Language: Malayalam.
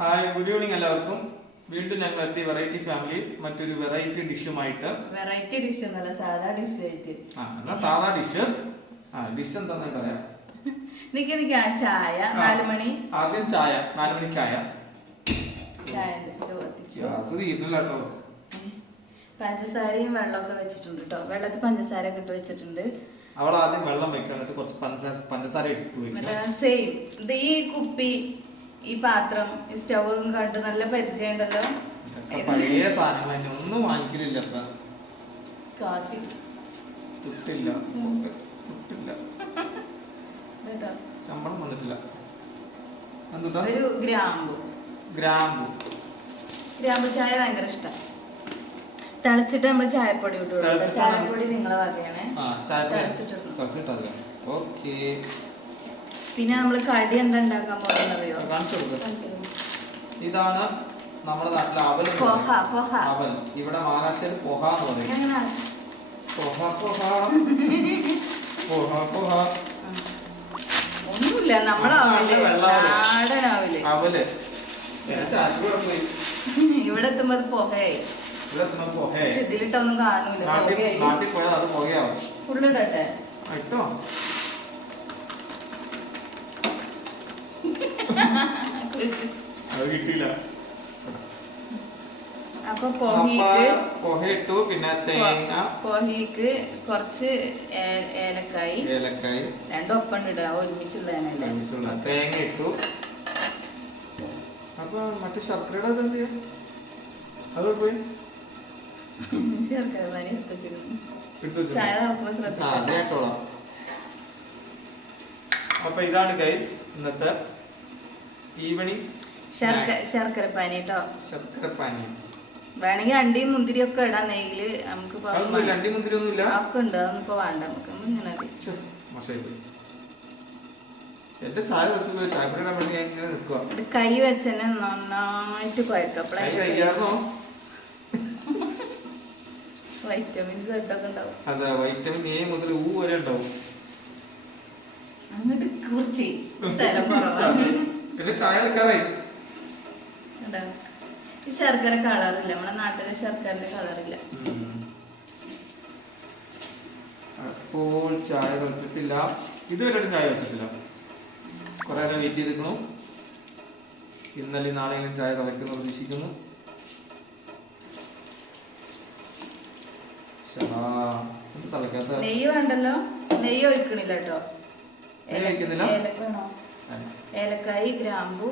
ഹായ്, ഗുഡ് ഈവനിങ് എല്ലാവർക്കും. വീണ്ടും ഞങ്ങൾ എത്തി വെറൈറ്റി ഫാമിലി മറ്റൊരു വെറൈറ്റി ഡിഷുമായിട്ട്. വെറൈറ്റി ഡിഷ് ഒന്നല്ല, സാധാ ഡിഷ് ആയിട്ട്. സാധാ ഡിഷ്. ഡിഷ് എന്താന്ന് പറയാം. നിക്കാ ചായ 4 മണി. ആദ്യം ചായ 4 മണി ചായ. പഞ്ചസാരയും വെള്ളമൊക്കെ വെച്ചിട്ടുണ്ട് കേട്ടോ. വെള്ളത്തിൽ പഞ്ചസാര ഒക്കെ ഇട്ട് വെച്ചിട്ടുണ്ട്. അവൾ ആദ്യം വെള്ളം വെക്കുക, എന്നിട്ട് കുറച്ച് പഞ്ചസാര ഇട്ട് വെക്കുക. സെയിം ഇത് ഈ കുപ്പി, ഈ പാത്രം, ഈ സ്റ്റവും കണ്ട് നല്ല പരിചയം ഉണ്ടല്ലോ. പഴയ സാധനങ്ങൾ ഒന്നും വാങ്ങിക്കലില്ല. കാശി തുട്ടില്ല, ശമ്പളം വന്നിട്ടില്ല. ഒരു ഗ്രാമ്പു ചായ ഭയങ്കര ഇഷ്ടം. തിളച്ചിട്ട് നമ്മള് ചായപ്പൊടി ഇട്ടു. ചായപ്പൊടി നിങ്ങളെ വകയാണ്. പിന്നെ നമ്മള് കടി എന്താ ഉണ്ടാക്കാൻ പോകുന്നറിയോ? ഇതാണ് നമ്മുടെ നാട്ടിലെ അവൽ. അവൽ ഇവിടെ മഹാരാഷ്ട്രയിൽ പോഹ എന്ന് പറയും. ഒന്നുമില്ല, നമ്മളെ നാടൻ അവല്. ഇവിടെ എത്തുമ്പോ പുകയായി. ഇതിലിട്ടൊന്നും കാണൂല. നാട്ടിൽ പോയാൽ അത് പുകയാവും. ഫുള്ളിടട്ടെ ഇട്ടോ. അത് കിട്ടിയില്ല. അപ്പൊ പൊഹയിട്ടു. പിന്നെ തേങ്ങ, പൊഹിക്ക് കുറച്ച് ഏലക്കായി 2 ഒപ്പം ഇടുക, ഒരുമിച്ചുള്ള തേങ്ങ ഇട്ടു. അപ്പൊ മറ്റേ ശർക്കരയുടെ അത് എന്ത് ചെയ്യാം? അത് പോയി ശർക്കര പാനി ചായ നടക്കുമ്പോ ശ്രദ്ധിച്ചോളാം. അപ്പൊ ഇതാണ് ഗൈസ് ഇന്നത്തെ ഈവനിങ് ശർക്കര പാനി കേട്ടോ. ശർക്കരപ്പാനി വേണമെങ്കിൽ അണ്ടിയും മുന്തിരി ഒക്കെ ഇടാം നെയ്യില്. നമുക്ക് അണ്ടി മുന്തിരി ഒന്നുമില്ല, ഒക്കെ ഉണ്ട്. അതൊന്നും ഇപ്പൊ വേണ്ട. നമുക്ക് ഇങ്ങനെ എന്റെ ചായ വെച്ച് ചായപ്പൊടിയുടെ വേണ്ടി ഞാൻ ഇങ്ങനെ നിൽക്കുക. കൈ വെച്ചെന്നെ നന്നായിട്ട് കുഴക്കപ്പോ വൈറ്റമിൻസ് ഒക്കെ ഉണ്ടാവും. അതെ, വൈറ്റമിൻ എ മുതൽ ഊ വരെ ഉണ്ടാവും. അങ്ങോട്ട് കുറിച്ച് സ്ഥലം കുറവാണ്. പിന്നെ ചായ എടുക്കാറായി. ഈ ശർക്കര കളറില്ല, നമ്മുടെ നാട്ടിലെ ശർക്കരന്റെ കളറില്ല. അപ്പോൾ ചായ വെച്ചിട്ടില്ല, ഇതുവരെ ചായ വെച്ചിട്ടില്ല. കുറെ നേരം വെയിറ്റ് ചെയ്തിരിക്കണു. ഇന്നലെ നാളെങ്കിലും ചായ തിളയ്ക്കുന്നു പ്രതീക്ഷിക്കുന്നു. നെയ്യ് വേണ്ടല്ലോ, നെയ്യ് ഒഴിക്കണില്ല കേട്ടോ. ഏലക്കായി, ഗ്രാമ്പു